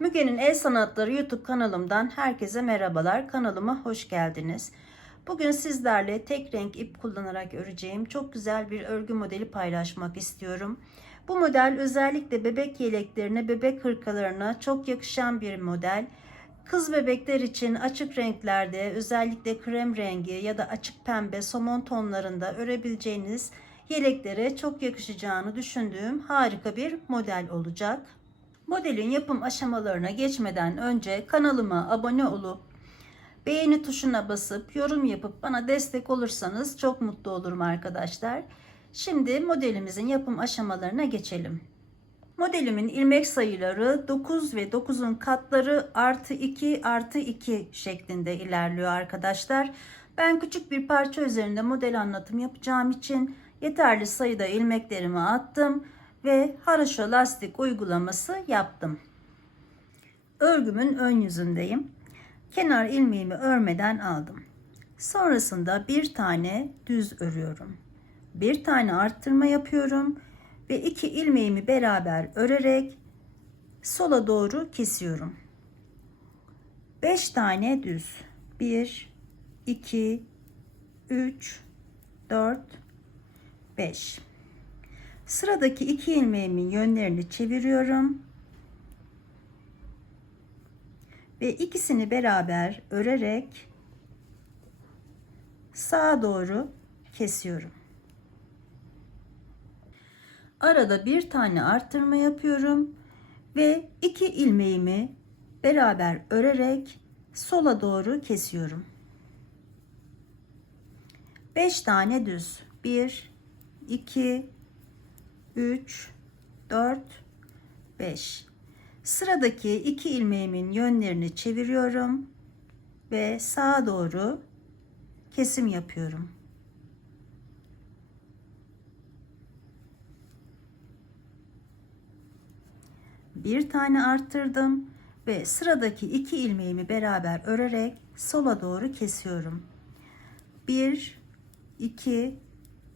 Müge'nin El Sanatları YouTube kanalımdan herkese merhabalar. Kanalıma hoş geldiniz. Bugün sizlerle tek renk ip kullanarak öreceğim çok güzel bir örgü modeli paylaşmak istiyorum. Bu model özellikle bebek yeleklerine, bebek hırkalarına çok yakışan bir model. Kız bebekler için açık renklerde özellikle krem rengi ya da açık pembe somon tonlarında örebileceğiniz yeleklere çok yakışacağını düşündüğüm harika bir model olacak. Modelin yapım aşamalarına geçmeden önce kanalıma abone olup beğeni tuşuna basıp yorum yapıp bana destek olursanız çok mutlu olurum arkadaşlar. Şimdi modelimizin yapım aşamalarına geçelim. Modelimin ilmek sayıları 9 ve 9'un katları artı 2 artı 2 şeklinde ilerliyor arkadaşlar. Ben küçük bir parça üzerinde model anlatım yapacağım için yeterli sayıda ilmeklerimi attım ve haraşo lastik uygulaması yaptım. Örgümün ön yüzündeyim. Kenar ilmeğimi örmeden aldım. Sonrasında bir tane düz örüyorum. Bir tane arttırma yapıyorum ve iki ilmeğimi beraber örerek sola doğru kesiyorum. 5 tane düz. 1 2 3 4 5 Sıradaki iki ilmeğimin yönlerini çeviriyorum. Ve ikisini beraber örerek sağa doğru kesiyorum. Arada bir tane arttırma yapıyorum ve iki ilmeğimi beraber örerek sola doğru kesiyorum. 5 tane düz. 1 2 3 4 5 Sıradaki iki ilmeğimin yönlerini çeviriyorum ve sağa doğru kesim yapıyorum. Bir tane arttırdım ve sıradaki iki ilmeğimi beraber örerek sola doğru kesiyorum. 1 2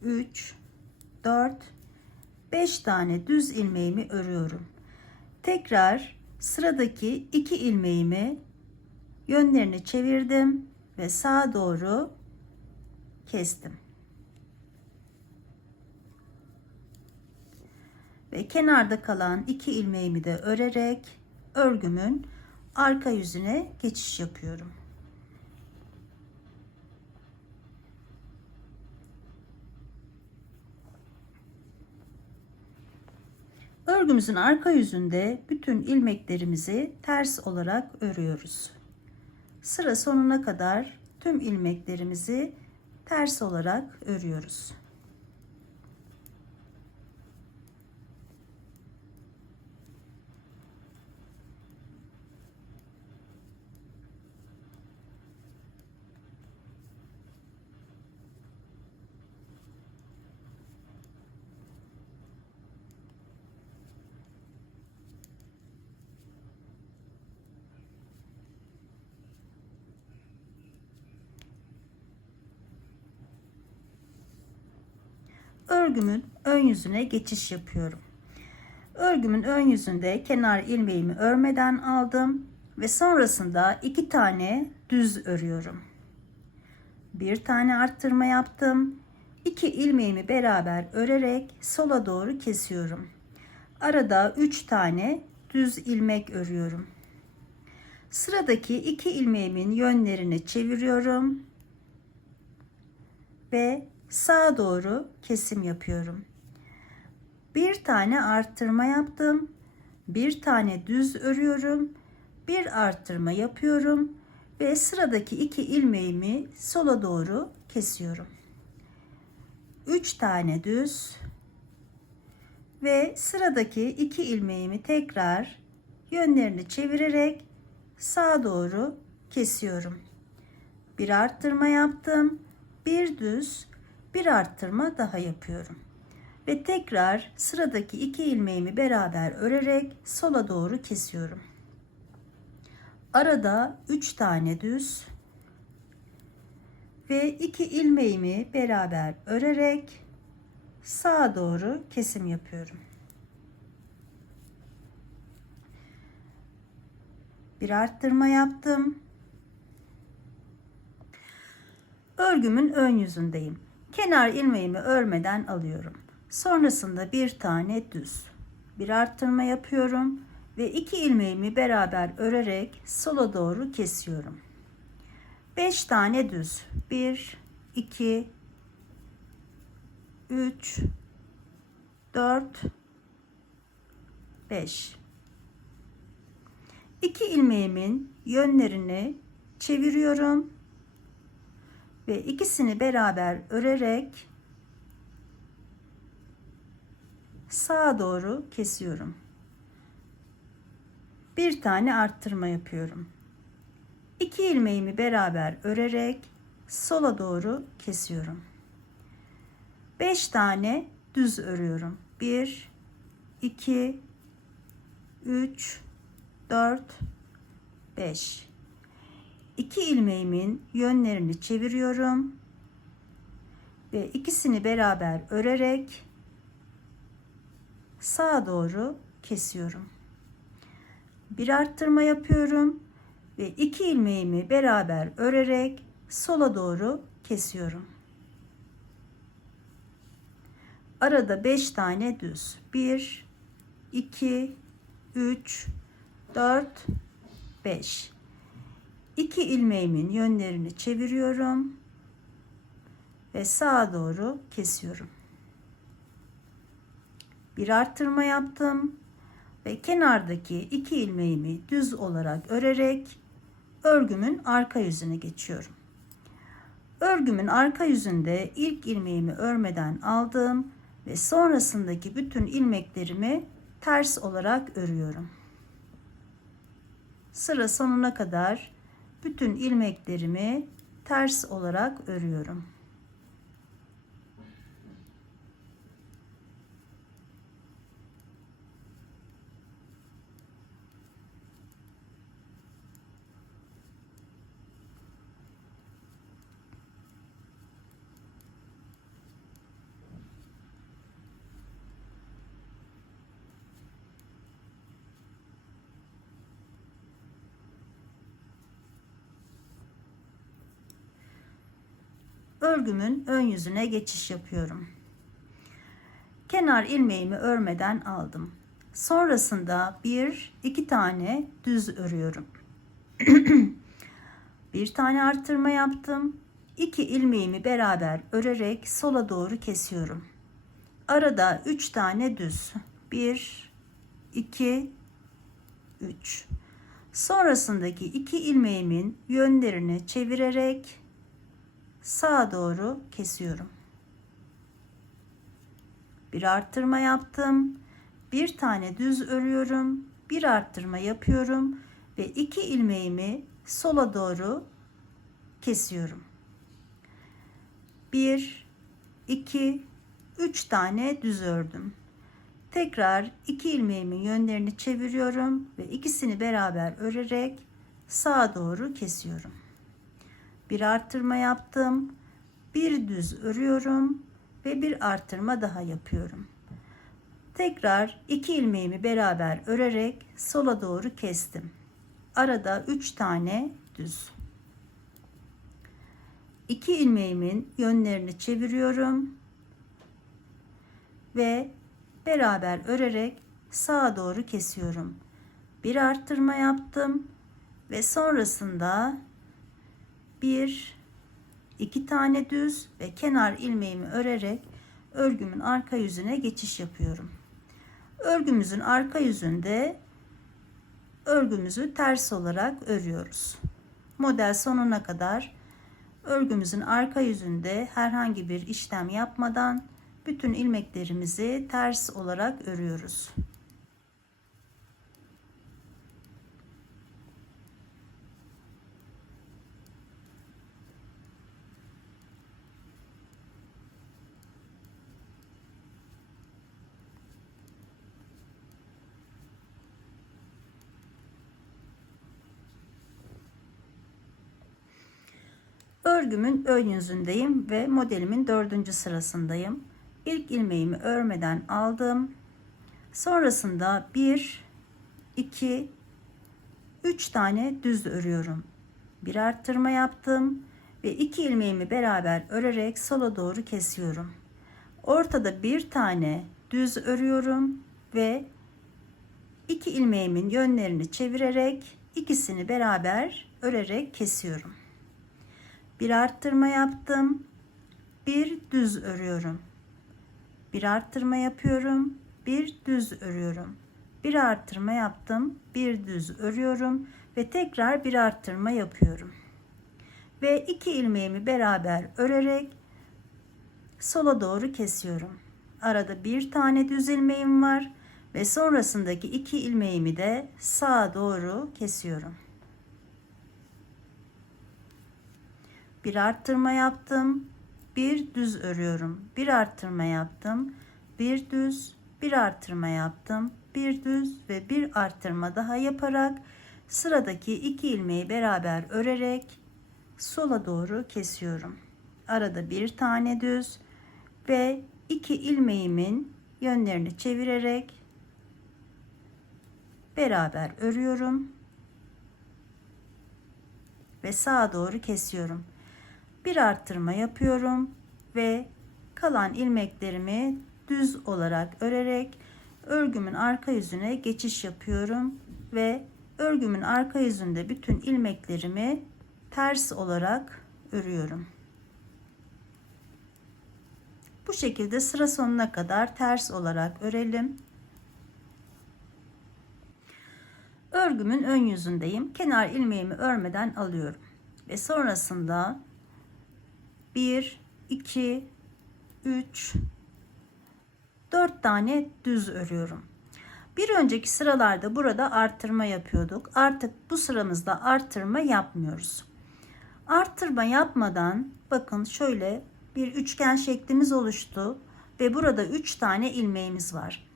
3 4 5 tane düz ilmeğimi örüyorum. Tekrar sıradaki iki ilmeğimi yönlerini çevirdim ve sağa doğru kestim. Ve kenarda kalan iki ilmeğimi de örerek örgümün arka yüzüne geçiş yapıyorum. Örgümüzün arka yüzünde bütün ilmeklerimizi ters olarak örüyoruz. Sıra sonuna kadar tüm ilmeklerimizi ters olarak örüyoruz. Örgümün ön yüzüne geçiş yapıyorum. Örgümün ön yüzünde kenar ilmeğimi örmeden aldım ve sonrasında iki tane düz örüyorum. Bir tane arttırma yaptım. İki ilmeğimi beraber örerek sola doğru kesiyorum. Arada üç tane düz ilmek örüyorum. Sıradaki iki ilmeğimin yönlerini çeviriyorum ve sağa doğru kesim yapıyorum. Bir tane arttırma yaptım. Bir tane düz örüyorum. Bir arttırma yapıyorum ve sıradaki iki ilmeğimi sola doğru kesiyorum. Üç tane düz ve sıradaki iki ilmeğimi tekrar yönlerini çevirerek sağa doğru kesiyorum. Bir arttırma yaptım. Bir düz bir arttırma daha yapıyorum. Ve tekrar sıradaki iki ilmeğimi beraber örerek sola doğru kesiyorum. Arada 3 tane düz ve iki ilmeğimi beraber örerek sağa doğru kesim yapıyorum. Bir arttırma yaptım. Örgümün ön yüzündeyim. Kenar ilmeğimi örmeden alıyorum. Sonrasında bir tane düz. Bir arttırma yapıyorum ve iki ilmeğimi beraber örerek sola doğru kesiyorum. 5 tane düz. 1 2 3 4 5 2 ilmeğimin yönlerini çeviriyorum ve ikisini beraber örerek sağa doğru kesiyorum. Bir tane arttırma yapıyorum. İki ilmeğimi beraber örerek sola doğru kesiyorum. 5 tane düz örüyorum. 1 2 3 4 5 2 ilmeğimin yönlerini çeviriyorum ve ikisini beraber örerek sağa doğru kesiyorum. Bir arttırma yapıyorum ve iki ilmeğimi beraber örerek sola doğru kesiyorum. Arada 5 tane düz. 1 2 3 4 5 2 ilmeğimin yönlerini çeviriyorum ve sağa doğru kesiyorum. Bir arttırma yaptım ve kenardaki iki ilmeğimi düz olarak örerek örgümün arka yüzüne geçiyorum. Örgümün arka yüzünde ilk ilmeğimi örmeden aldım ve sonrasındaki bütün ilmeklerimi ters olarak örüyorum. Sıra sonuna kadar bütün ilmeklerimi ters olarak örüyorum. Örgümün ön yüzüne geçiş yapıyorum. Kenar ilmeğimi örmeden aldım. Sonrasında bir iki tane düz örüyorum. bir tane arttırma yaptım. İki ilmeğimi beraber örerek sola doğru kesiyorum. Arada üç tane düz. Bir, iki, üç. Sonrasındaki iki ilmeğimin yönlerini çevirerek sağa doğru kesiyorum. Bir arttırma yaptım. Bir tane düz örüyorum. Bir arttırma yapıyorum ve iki ilmeğimi sola doğru kesiyorum. Bir, iki, üç tane düz ördüm. Tekrar iki ilmeğimin yönlerini çeviriyorum ve ikisini beraber örerek sağa doğru kesiyorum bir arttırma yaptım. Bir düz örüyorum ve bir arttırma daha yapıyorum. Tekrar iki ilmeğimi beraber örerek sola doğru kestim. Arada 3 tane düz. İki ilmeğimin yönlerini çeviriyorum ve beraber örerek sağa doğru kesiyorum. Bir arttırma yaptım ve sonrasında bir iki tane düz ve kenar ilmeğimi örerek örgümün arka yüzüne geçiş yapıyorum. Örgümüzün arka yüzünde örgümüzü ters olarak örüyoruz. Model sonuna kadar örgümüzün arka yüzünde herhangi bir işlem yapmadan bütün ilmeklerimizi ters olarak örüyoruz. Örgümün ön yüzündeyim ve modelimin dördüncü sırasındayım. İlk ilmeğimi örmeden aldım. Sonrasında 1, 2, 3 tane düz örüyorum. Bir arttırma yaptım ve iki ilmeğimi beraber örerek sola doğru kesiyorum. Ortada bir tane düz örüyorum ve iki ilmeğimin yönlerini çevirerek ikisini beraber örerek kesiyorum. Bir arttırma yaptım. Bir düz örüyorum. Bir arttırma yapıyorum. Bir düz örüyorum. Bir arttırma yaptım. Bir düz örüyorum ve tekrar bir arttırma yapıyorum. Ve iki ilmeğimi beraber örerek sola doğru kesiyorum. Arada bir tane düz ilmeğim var ve sonrasındaki iki ilmeğimi de sağa doğru kesiyorum. Bir arttırma yaptım. Bir düz örüyorum. Bir arttırma yaptım. Bir düz, bir arttırma yaptım. Bir düz ve bir arttırma daha yaparak sıradaki iki ilmeği beraber örerek sola doğru kesiyorum. Arada bir tane düz ve iki ilmeğimin yönlerini çevirerek beraber örüyorum ve sağa doğru kesiyorum. Bir arttırma yapıyorum ve kalan ilmeklerimi düz olarak örerek örgümün arka yüzüne geçiş yapıyorum ve örgümün arka yüzünde bütün ilmeklerimi ters olarak örüyorum. Bu şekilde sıra sonuna kadar ters olarak örelim. Örgümün ön yüzündeyim. Kenar ilmeğimi örmeden alıyorum. Ve sonrasında 1, 2, 3, 4 tane düz örüyorum. Bir önceki sıralarda burada arttırma yapıyorduk. Artık bu sıramızda arttırma yapmıyoruz. Arttırma yapmadan bakın şöyle bir üçgen şeklimiz oluştu ve burada 3 tane ilmeğimiz var.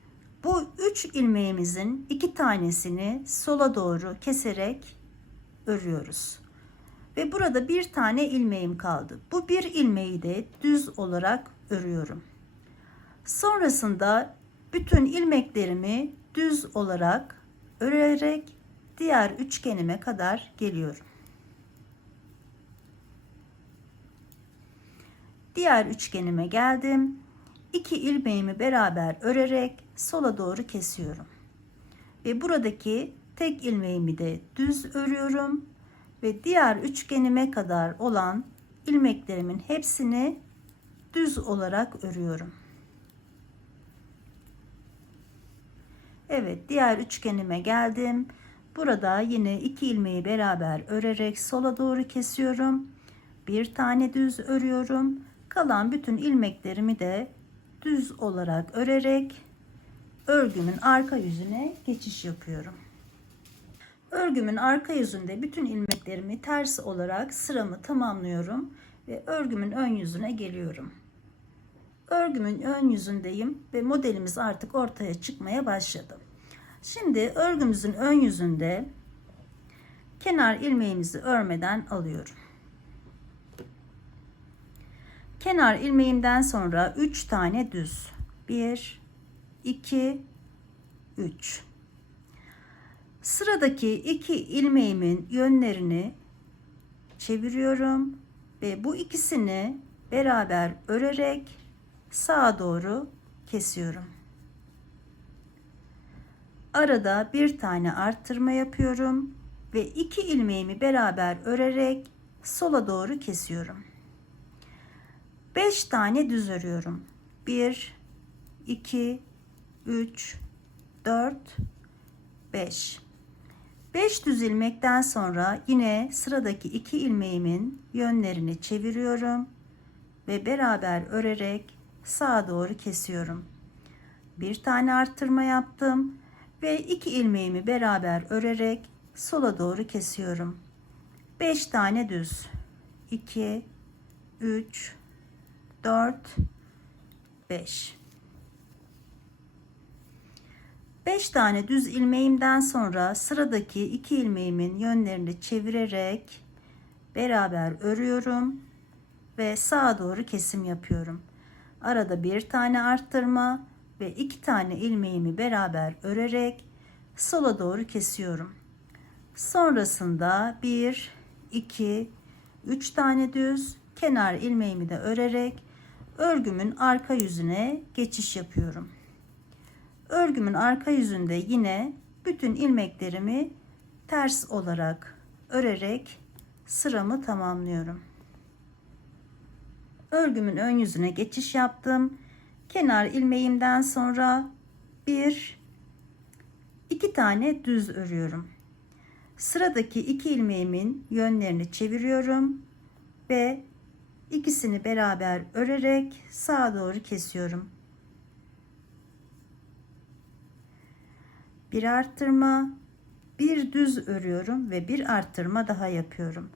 Bu 3 ilmeğimizin 2 tanesini sola doğru keserek örüyoruz. Ve burada bir tane ilmeğim kaldı. Bu bir ilmeği de düz olarak örüyorum. Sonrasında bütün ilmeklerimi düz olarak örerek diğer üçgenime kadar geliyorum. Diğer üçgenime geldim. İki ilmeğimi beraber örerek sola doğru kesiyorum. Ve buradaki tek ilmeğimi de düz örüyorum ve diğer üçgenime kadar olan ilmeklerimin hepsini düz olarak örüyorum. Evet, diğer üçgenime geldim. Burada yine iki ilmeği beraber örerek sola doğru kesiyorum. Bir tane düz örüyorum. Kalan bütün ilmeklerimi de düz olarak örerek örgümün arka yüzüne geçiş yapıyorum. Örgümün arka yüzünde bütün ilmeklerimi ters olarak sıramı tamamlıyorum ve örgümün ön yüzüne geliyorum. Örgümün ön yüzündeyim ve modelimiz artık ortaya çıkmaya başladı. Şimdi örgümüzün ön yüzünde kenar ilmeğimizi örmeden alıyorum. Kenar ilmeğimden sonra 3 tane düz. 1 2 3 Sıradaki iki ilmeğimin yönlerini çeviriyorum ve bu ikisini beraber örerek sağa doğru kesiyorum. Arada bir tane arttırma yapıyorum ve iki ilmeğimi beraber örerek sola doğru kesiyorum. 5 tane düz örüyorum. 1 2 3 4 5 5 düz ilmekten sonra yine sıradaki iki ilmeğimin yönlerini çeviriyorum ve beraber örerek sağa doğru kesiyorum. Bir tane arttırma yaptım ve iki ilmeğimi beraber örerek sola doğru kesiyorum. 5 tane düz. 2 3 4 5 5 tane düz ilmeğimden sonra sıradaki iki ilmeğimin yönlerini çevirerek beraber örüyorum ve sağa doğru kesim yapıyorum. Arada bir tane arttırma ve iki tane ilmeğimi beraber örerek sola doğru kesiyorum. Sonrasında 1, 2, 3 tane düz kenar ilmeğimi de örerek örgümün arka yüzüne geçiş yapıyorum. Örgümün arka yüzünde yine bütün ilmeklerimi ters olarak örerek sıramı tamamlıyorum. Örgümün ön yüzüne geçiş yaptım. Kenar ilmeğimden sonra bir iki tane düz örüyorum. Sıradaki iki ilmeğimin yönlerini çeviriyorum ve ikisini beraber örerek sağa doğru kesiyorum. Bir arttırma, bir düz örüyorum ve bir arttırma daha yapıyorum.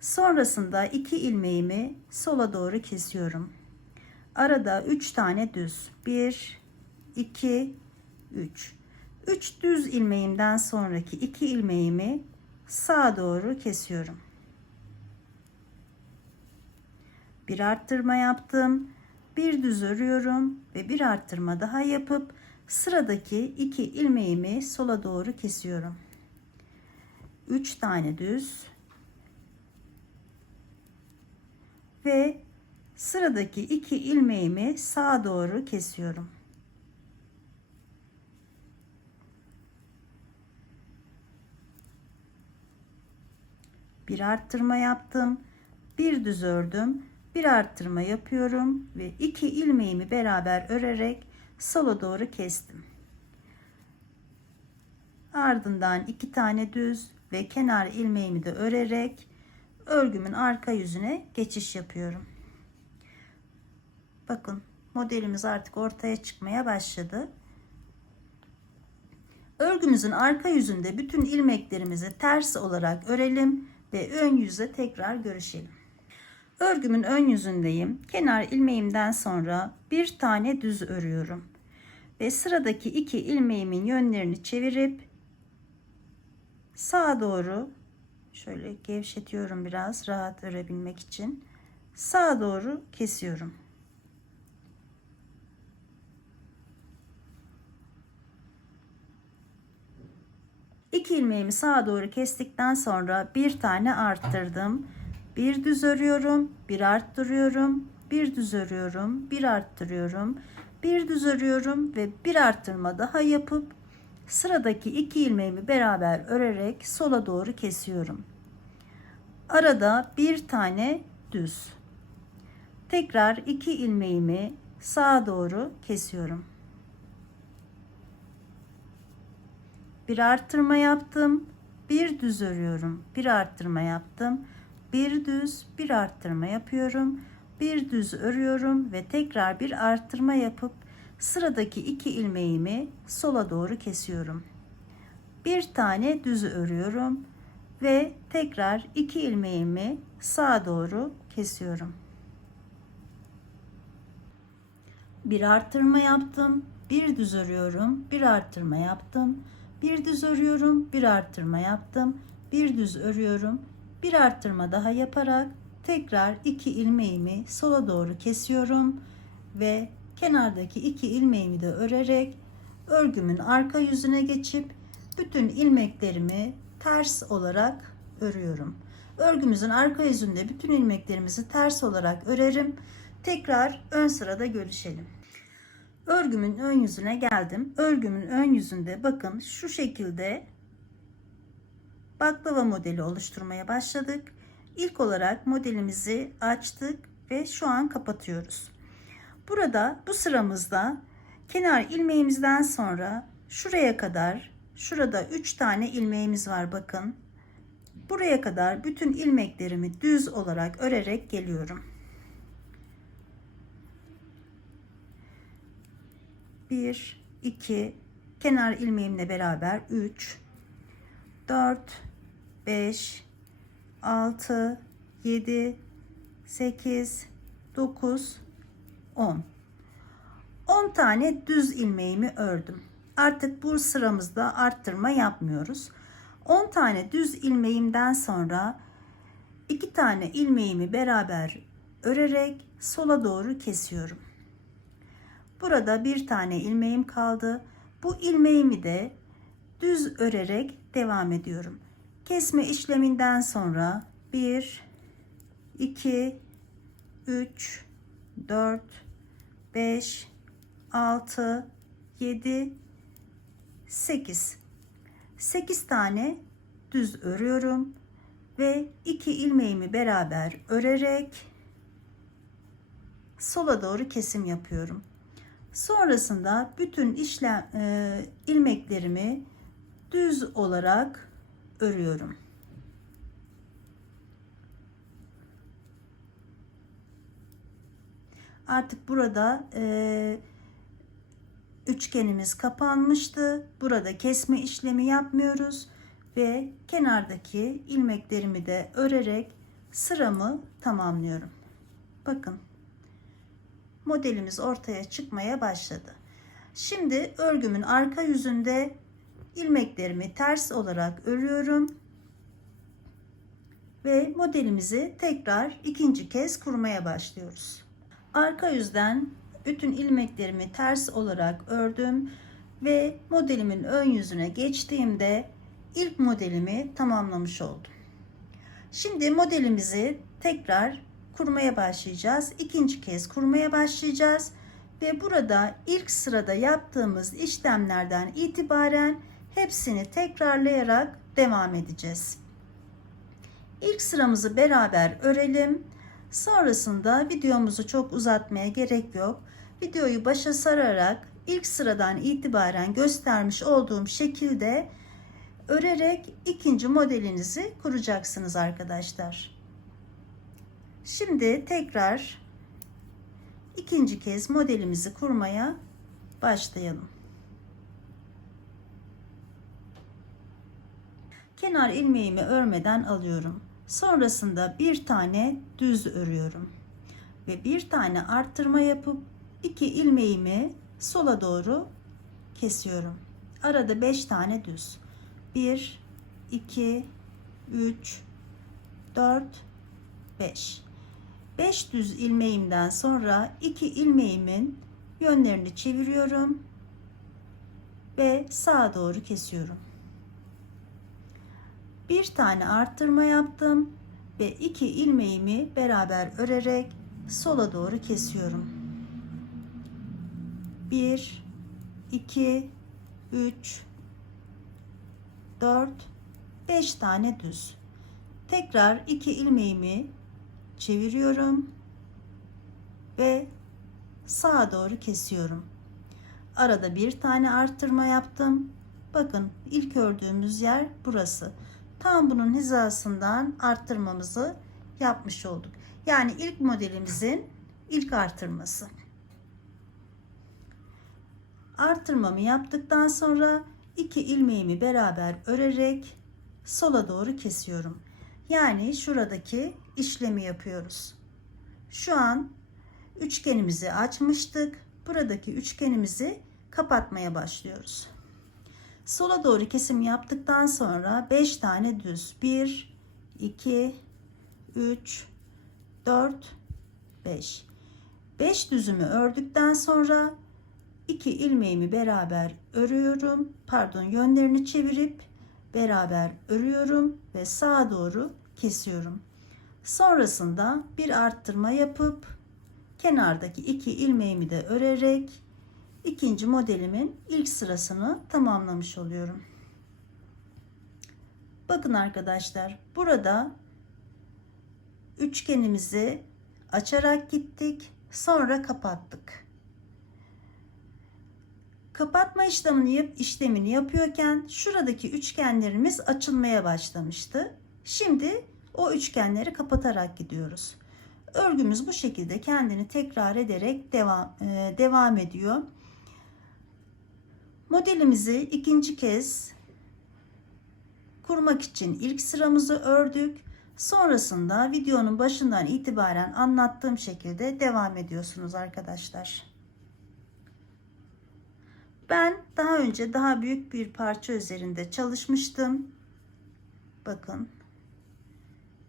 Sonrasında iki ilmeğimi sola doğru kesiyorum. Arada 3 tane düz. 1 2 3. 3 düz ilmeğimden sonraki iki ilmeğimi sağa doğru kesiyorum. Bir arttırma yaptım. Bir düz örüyorum ve bir arttırma daha yapıp sıradaki iki ilmeğimi sola doğru kesiyorum. 3 tane düz ve sıradaki iki ilmeğimi sağa doğru kesiyorum. Bir arttırma yaptım. Bir düz ördüm. Bir arttırma yapıyorum ve iki ilmeğimi beraber örerek sola doğru kestim. Ardından iki tane düz ve kenar ilmeğimi de örerek örgümün arka yüzüne geçiş yapıyorum. Bakın modelimiz artık ortaya çıkmaya başladı. Örgümüzün arka yüzünde bütün ilmeklerimizi ters olarak örelim ve ön yüzde tekrar görüşelim. Örgümün ön yüzündeyim. Kenar ilmeğimden sonra bir tane düz örüyorum. Ve sıradaki iki ilmeğimin yönlerini çevirip sağa doğru şöyle gevşetiyorum biraz rahat örebilmek için. Sağa doğru kesiyorum. İki ilmeğimi sağa doğru kestikten sonra bir tane arttırdım. Bir düz örüyorum, bir arttırıyorum, bir düz örüyorum, bir arttırıyorum, bir düz örüyorum ve bir arttırma daha yapıp sıradaki iki ilmeğimi beraber örerek sola doğru kesiyorum. Arada bir tane düz. Tekrar iki ilmeğimi sağa doğru kesiyorum. bir arttırma yaptım bir düz örüyorum bir arttırma yaptım bir düz bir arttırma yapıyorum. Bir düz örüyorum ve tekrar bir arttırma yapıp sıradaki iki ilmeğimi sola doğru kesiyorum. Bir tane düz örüyorum ve tekrar iki ilmeğimi sağa doğru kesiyorum. Bir arttırma yaptım bir düz örüyorum bir arttırma yaptım. Bir düz örüyorum bir arttırma yaptım. Bir düz örüyorum bir arttırma daha yaparak tekrar iki ilmeğimi sola doğru kesiyorum ve kenardaki iki ilmeğimi de örerek örgümün arka yüzüne geçip bütün ilmeklerimi ters olarak örüyorum. Örgümüzün arka yüzünde bütün ilmeklerimizi ters olarak örerim. Tekrar ön sırada görüşelim. Örgümün ön yüzüne geldim. Örgümün ön yüzünde bakın şu şekilde baklava modeli oluşturmaya başladık. İlk olarak modelimizi açtık ve şu an kapatıyoruz. Burada bu sıramızda kenar ilmeğimizden sonra şuraya kadar şurada 3 tane ilmeğimiz var bakın. Buraya kadar bütün ilmeklerimi düz olarak örerek geliyorum. 1 2 kenar ilmeğimle beraber 3 4 5 6 7 8 9 10 10 tane düz ilmeğimi ördüm. Artık bu sıramızda arttırma yapmıyoruz. 10 tane düz ilmeğimden sonra 2 tane ilmeğimi beraber örerek sola doğru kesiyorum. Burada bir tane ilmeğim kaldı. Bu ilmeğimi de düz örerek devam ediyorum. Kesme işleminden sonra 1 2 3 4 5 6 7 8 8 tane düz örüyorum ve 2 ilmeğimi beraber örerek sola doğru kesim yapıyorum. Sonrasında bütün işlem e, ilmeklerimi düz olarak örüyorum. Artık burada e, üçgenimiz kapanmıştı. Burada kesme işlemi yapmıyoruz ve kenardaki ilmeklerimi de örerek sıramı tamamlıyorum. Bakın modelimiz ortaya çıkmaya başladı. Şimdi örgümün arka yüzünde ilmeklerimi ters olarak örüyorum ve modelimizi tekrar ikinci kez kurmaya başlıyoruz. Arka yüzden bütün ilmeklerimi ters olarak ördüm ve modelimin ön yüzüne geçtiğimde ilk modelimi tamamlamış oldum. Şimdi modelimizi tekrar kurmaya başlayacağız. İkinci kez kurmaya başlayacağız ve burada ilk sırada yaptığımız işlemlerden itibaren hepsini tekrarlayarak devam edeceğiz. İlk sıramızı beraber örelim. Sonrasında videomuzu çok uzatmaya gerek yok. Videoyu başa sararak ilk sıradan itibaren göstermiş olduğum şekilde örerek ikinci modelinizi kuracaksınız arkadaşlar. Şimdi tekrar ikinci kez modelimizi kurmaya başlayalım. Kenar ilmeğimi örmeden alıyorum. Sonrasında bir tane düz örüyorum. Ve bir tane arttırma yapıp iki ilmeğimi sola doğru kesiyorum. Arada 5 tane düz. 1 2 3 4 5 5 düz ilmeğimden sonra 2 ilmeğimin yönlerini çeviriyorum ve sağa doğru kesiyorum. Bir tane arttırma yaptım ve iki ilmeğimi beraber örerek sola doğru kesiyorum. 1 2 3 4 5 tane düz. Tekrar iki ilmeğimi çeviriyorum ve sağa doğru kesiyorum. Arada bir tane arttırma yaptım. Bakın ilk ördüğümüz yer burası. Tam bunun hizasından arttırmamızı yapmış olduk. Yani ilk modelimizin ilk artırması. Artırmamı yaptıktan sonra iki ilmeğimi beraber örerek sola doğru kesiyorum. Yani şuradaki işlemi yapıyoruz. Şu an üçgenimizi açmıştık. Buradaki üçgenimizi kapatmaya başlıyoruz. Sola doğru kesim yaptıktan sonra 5 tane düz. 1 2 3 4 5 5 düzümü ördükten sonra 2 ilmeğimi beraber örüyorum. Pardon, yönlerini çevirip beraber örüyorum ve sağa doğru kesiyorum. Sonrasında bir arttırma yapıp kenardaki iki ilmeğimi de örerek ikinci modelimin ilk sırasını tamamlamış oluyorum. Bakın arkadaşlar burada üçgenimizi açarak gittik sonra kapattık. Kapatma işlemini, işlemini yapıyorken şuradaki üçgenlerimiz açılmaya başlamıştı. Şimdi o üçgenleri kapatarak gidiyoruz. Örgümüz bu şekilde kendini tekrar ederek devam, e, devam ediyor. Modelimizi ikinci kez kurmak için ilk sıramızı ördük. Sonrasında videonun başından itibaren anlattığım şekilde devam ediyorsunuz arkadaşlar. Ben daha önce daha büyük bir parça üzerinde çalışmıştım. Bakın.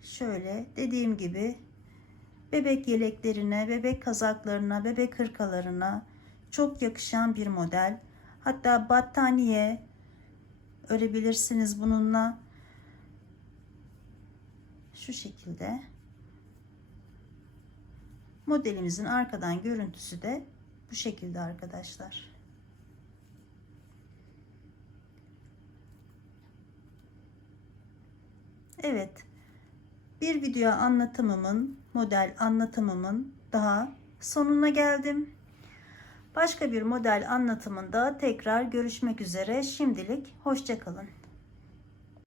Şöyle dediğim gibi bebek yeleklerine, bebek kazaklarına, bebek hırkalarına çok yakışan bir model. Hatta battaniye örebilirsiniz bununla. Şu şekilde. Modelimizin arkadan görüntüsü de bu şekilde arkadaşlar. Evet. Bir video anlatımımın, model anlatımımın daha sonuna geldim. Başka bir model anlatımında tekrar görüşmek üzere. Şimdilik hoşçakalın.